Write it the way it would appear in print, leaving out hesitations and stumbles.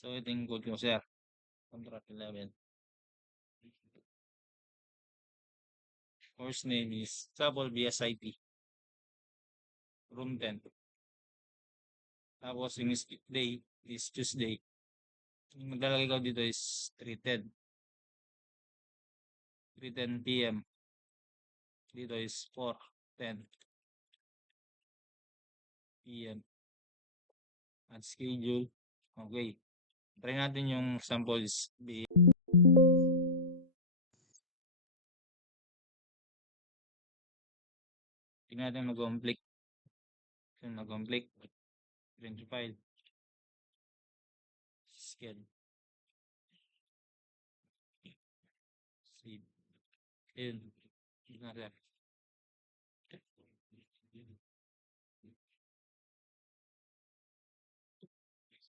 So, ito yung code ko, sir. Contract 11. Course name is Trouble BSIP. Room 10. Tapos, yung skip day is Tuesday. Yung maglalagay ko dito is 3:10. 3:10 p.m. Dito is 4:10 p.m. At schedule. Okay. Try natin yung samples. Tingnan natin mag-conflict. Kung mag-conflict. Print file. Scan. Save. Ayun. Tingnan natin.